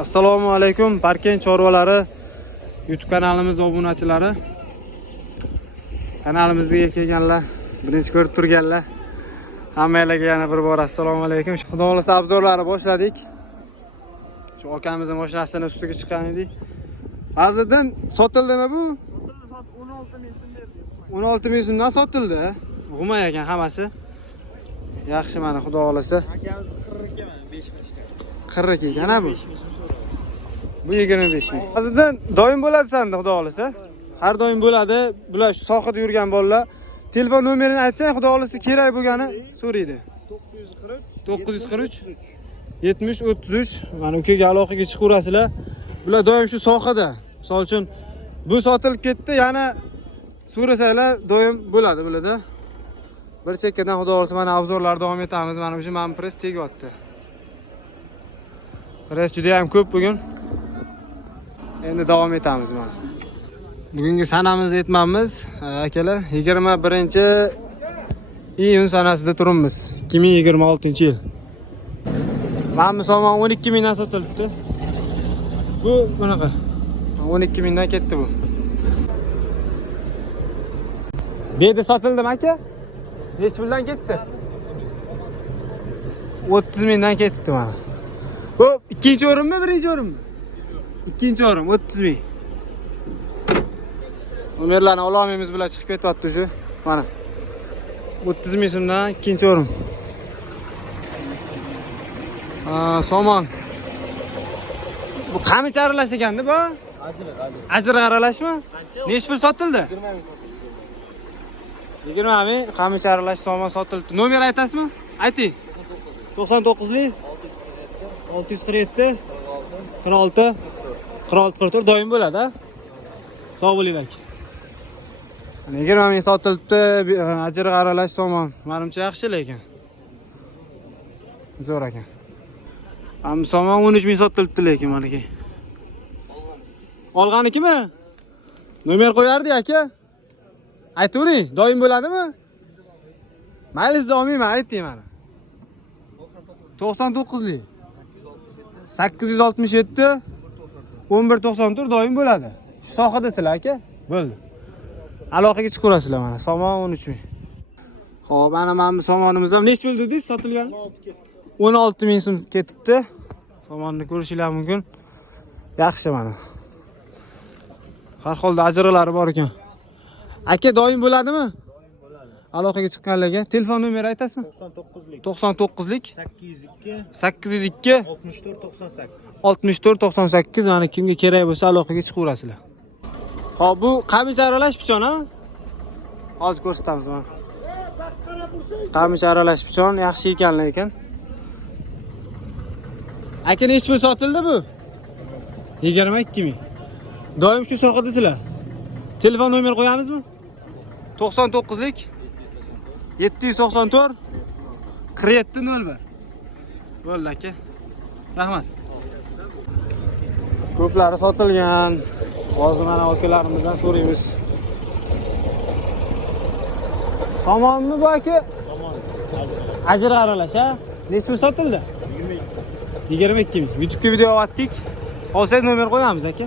Assalomu alaykum Parkent chorvalari YouTube kanalimiz obunachilari. Kanalimizga kelganlar, birinchi ko'rib turganlar, hammalarga yana bir bor assalomu alaykum. Xudo xolasa obzorlarni boshladik. Shu akamizning mashinasining ustiga chiqqan edik. Azlidan sotildimi bu? 16 ming so'm berdi. 16 ming so'mdan sotildi. G'umay ekan hammasi. Yaxshi mana xudo xolasa. Akamiz 40 ga mana 5 ming. 40 ekan ha bu. Bu 25 ming. Azlidan doim bo'ladi sanda xudo xolasa. Har doim bo'ladi. Bular shu sohada yurgan bolalar telefon nomerini aytsang, xudo xolasa kerak bo'lgani so'raydi. 943 70 33. Mana ukaga aloqaga chiqaverasizlar. Bular doim shu sohada. Misol uchun bu sotilib ketdi, yana so'rasanglar doim bo'ladi bularda. Bir chekkadan xudo xolasa mana obzorlar davom etamiz. Mana o'sha manpres tegyapti. Press juda ham ko'p bugun. Endi davom etamiz mana. Bugungi sanamizni aytamiz, akalar. 21-iyun sanasida turibmiz. 2026-yil. Mana misolman 12 mingdan sotilibdi. Bu bunaqa. 12 mingdan ketdi bu. Bedi sotildimi aka? Nech puldan ketdi? 30 mingdan ketdi mana. Bu ikkinchi o'rinmi, birinchi o'rinmi? Ikkinchi o'rin 30 ming. Nomerlarni ololmaymiz, bular chiqib ketyapti shu. Mana 30 ming so'mdan ikkinchi o'rin. Somon. Bu qamish aralash ekanda bu? Ajriq aralashmi? Nech pul sotildi? 20 ming qamish aralash somon sotildi. Nomer aytasizmi? Ayting. 99lik 647 46 44 doim bo'ladi, ha? Sog' bo'ling aka. 20 ming sotilibdi, ajriq aralash somon. Menimcha yaxshi lekin. Zo'r ekan. Ham somon 13 ming sotilibdi lekin meniki. Olganikimi? Nomer qo'yardi aka. Aytavering, doim bo'ladimi? Mayli, siz olmayman, ayting mana. 99lik 867 1194 doim bo'ladi. Shu sohadasizlar aka? Bo'ldi. Aloqaga chiqaverasizlar mana. Somon 13 ming. Xo'p, mana somonimiz ham nech pul dedingiz sotilgan? 16 ming so'm ketibdi. Somonni ko'rishinglar mumkin. Yaxshi mana. Har holda ajriqlari bor ekan. Aka doim bo'ladimi? Aloqaga chiqqanlarga telefon nomeri aytasizmi? 99lik 802 64 98 mana kimga kerak bo'lsa aloqaga chiqaverasizlar. Xo'p, bu qamish aralash pichon, ha? Hozir ko'rsatamiz mana. Qamish aralash pichon yaxshi ekan lekin. Aka nech pul sotildi bu? 22 ming. Doim shu sohadasizlar. Telefon nomer qo'yamizmi? 99lik 794 4701. Bo'ldi aka. Rahmat. Ko'plari sotilgan. Hozir mana akalarimizdan so'raymiz. Somonmi bu aka? Somon. Ajriq aralash, ha? Nech pul sotildi? 22 ming. YouTube'ga video oldik. Hozir nomer qo'yamiz aka.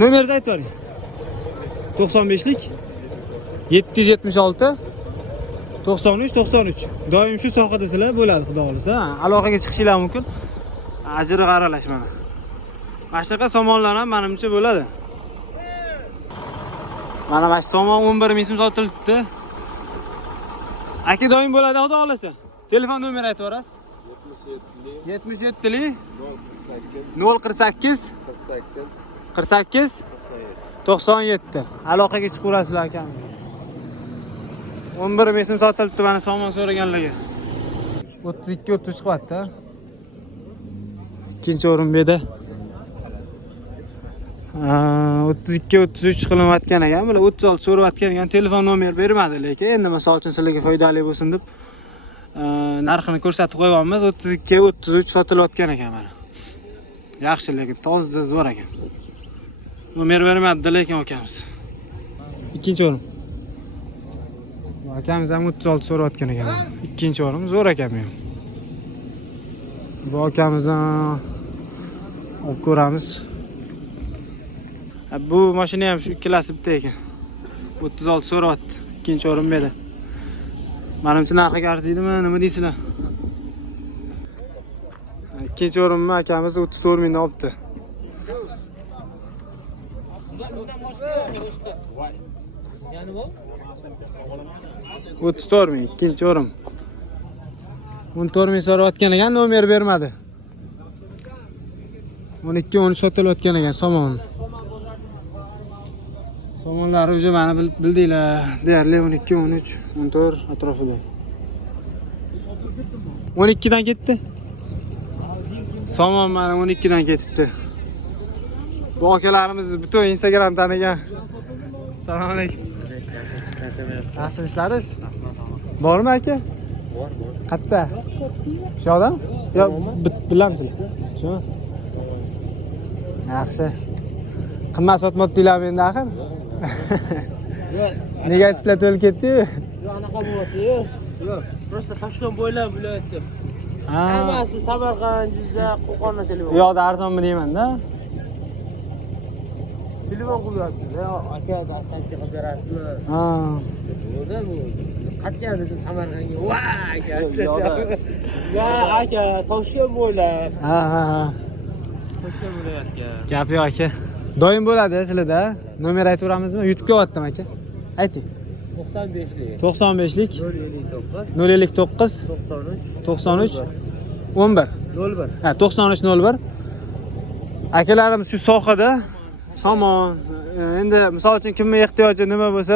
Nomeringizni aytib bering. 95lik 776 93. Doim shu sohadasizlar bo'ladi, xudo xolasa. Aloqaga chiqishinglar mumkin. Ajriq aralash mana. Boshqa somonlar ham menimcha bo'ladi. Mana bu somon 11 ming so'm sotilibdi. Aka doim bo'ladi, xudo xolasa. Telefon nomeri aytib berasiz? 77lik 048 48 97. Aloqaga chiqaverasizlar akamiz. 11 ming so'm sotilibdi mana somon so'raganlarga. 32 30 chiqyapti. Ikkinchi o'rin bu yerda. 32 33 qilinayotgan ekan. Bular 36 so'rayotgan ekan. Telefon nomer bermadi lekin endi misol uchun sizlarga foydali bo'lsin deb narxini ko'rsatib qo'yamiz. 32 33 sotilayotgan ekan mana. Yaxshi lekin toza zo'r ekan. Nomer bermadi lekin akamiz. Ikkinchi o'rin. Akamiz ham 36 so'rayotgan ekan. Ikkinchi o'rin zo'r ekan men. Bu akamizni olib ko'ramiz. Bu mashina ham shu ikkalasi bitta ekan. 36 so'rayapti. Ikkinchi o'rin berdi. Menimcha narxiga arziydimi, nima deysizlar? Ikkinchi o'rinni akamiz 34 mingdan olibdi. O'ttiz to'rt ming, ikkinchi o'rin. 14 ming so'rayotgan ekan, nomer bermadi. 12-13 sotilayotgan ekan somon. Somonlari o'zi mana bildinglar, deyarli 12, 13, 14 atrofida. 12 dan ketdi. Somon mana 12 dan ketibdi. Bu akalarimiz butun Instagram tanigan. Assalomu alaykum. Yaxshi ishlaringiz? Bormi aka? Bor. Qayerda? Shu odam? Yo, bilamsizlar. Shumi? Yaxshi. Qimmat sotmoqdinglarmi endi axir? Negativlar to'lib ketdi-yu. Yo'q, anaqa bo'lyapti-yu. Yo'q, просто Toshkent bo'ylab viloyatda. Hammasi Samarqand, Jizzax, Qo'qondan telefon. Bu yoqda arzonmi deyman-da. Telefon qilyapti. Aka, dastavka qilib berasizmi? Ha. O'da bu qatgan siz Samarqandga. Va, aka. Va, aka, Toshkent bo'ylab. Ha. Toshkent viloyatga. Gap yo'q aka. Doim bo'ladi sizlarda. Nomer aytaveramizmi? YouTube qilyaptim aka. Ayting. 95lik. 95lik 059 059 93 93 11. 01. Ha, 93 01. Akalarimiz shu sohada somon, endi misol uchun kimga ehtiyoji nima bo'lsa,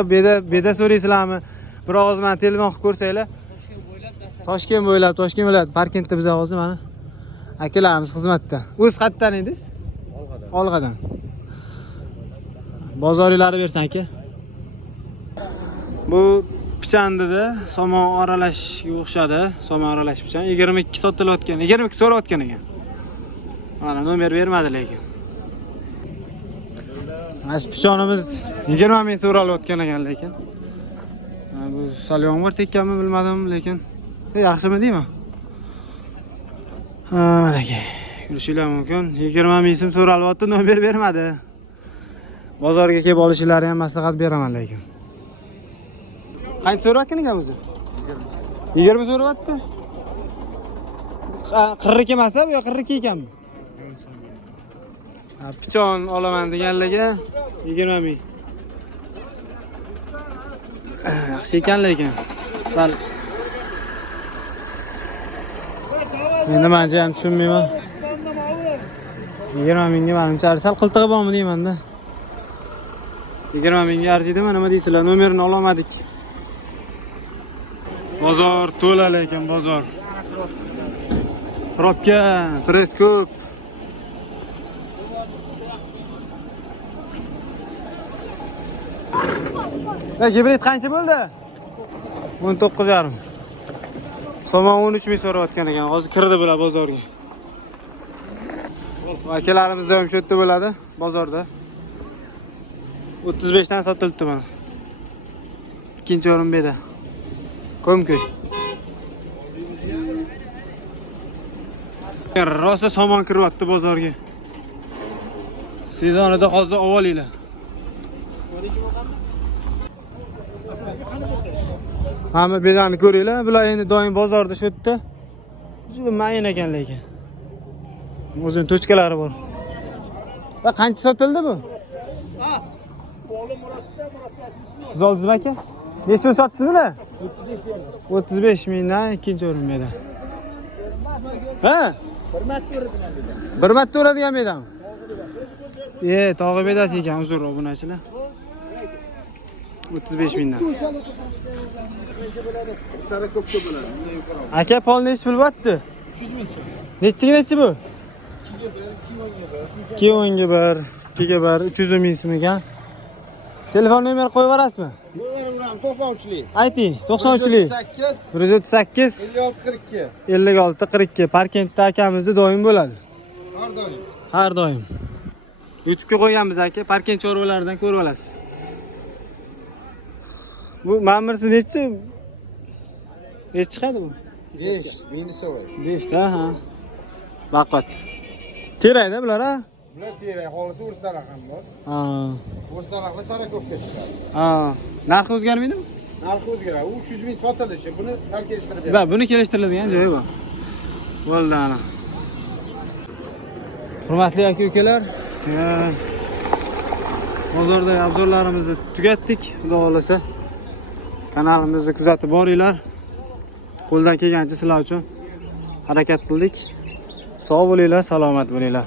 beda so'raysizlarmi? Bir og'iz meni telefon qilib ko'rsanglar. Toshkent bo'ylab Parkentda biz hozir mana akalarimiz xizmatda. O'z qayerdan edingiz? Olg'adan. Bozoringizni bersan aka. Bu pichandida somon aralashga o'xshadi. Somon aralash pichan 22 sotilayotgan, 22 so'rayotgan ekan. Mana nomer bermadi lekin. Mana pichonimiz 20 ming so'ralayotgan ekan lekin. Bu sal yomg'ir tekkanmi bilmadim lekin. Yaxshimi deyman? Ha, aka. Ko'rishinglar mumkin. 20 ming so'm so'ralyapti, nomer bermadi. Bozorga kelib olishingizni ham maslahat beraman lekin. Qancha so'rayotgan ekan o'zi? 20 so'rayapti. 42 emas-a, bu 42 ekanmi? Pichon olaman deganlarga 20 ming. Yaxshi ekan lekin. Sal endi menga ham tushunmayman. 20 mingga menimcha sal qiltig'i bormi deyman-da. 20 mingga arziydimi, nima deysizlar? Nomerini ololmadik. Bozor to'la lekin bozor. Probka, press ko'p. Gibrid qancha bo'ldi? 19,5. Somon 13 ming so'rayotgan ekan. Hozir kirdi bular bozorga. Akalarimizda ham shu yerda bo'ladi, bozorda. 35 dan sotilibdi mana. Ikkinchi o'rin beda. Ko'mko'y. Rosa somon kiryapti bozorga. Sezonida hozir olinglar. Hamma bedani ko'ringlar. Bular endi doim bozorda shu yerda. Juda mayin ekan lekin. O'zining tochkalari bor. Va qancha sotildi bu? Siz oldingizmi aka? Necha sotdingiz buni? 35 mingdan ikkinchi o'rin beda. Ha? Bir marta uradigan bedami? Tog'i bedasi ekan, uzr obunachilar. 35 mingdan. Aka pol nechi pul bo'pti? 300 ming. Nechi bu? 2 bar, 300 ming so'm ekan. Telefon nomeri qo'yib berasizmi? Qo'yaveraman, 93lik. Ayting, 93lik. 138 56 42. Parkentda akamizni doim bo'ladi. Har doim. YouTube'ga qo'yganmiz aka, Parkent chorvalaridan ko'rib olasiz. Bu ma'mursi nechi chiqadi bu? 5, minus 5 ta, ha. Baqat. Terayda bular ha? Bular terak, holisi o'rtaroq ham bor. Ha. O'rtaroqlar sara ko'pga chiqadi. Ha. Narxi o'zgarmaydimi? Narxi o'zgaradi. U 300 ming sotilishi, buni sal kelishtirib Va beraman. buni kelishtiriladigan joyi bor. Bo'ldi ana. Hurmatli aka-ukalar, bozordagi obzorlarimizni tugatdik. Xudo xolasa kanalimizni kuzatib boringlar. Qo'ldan kelgancha sizlar uchun harakat qildik. Sog' bo'linglar, salomat bo'linglar.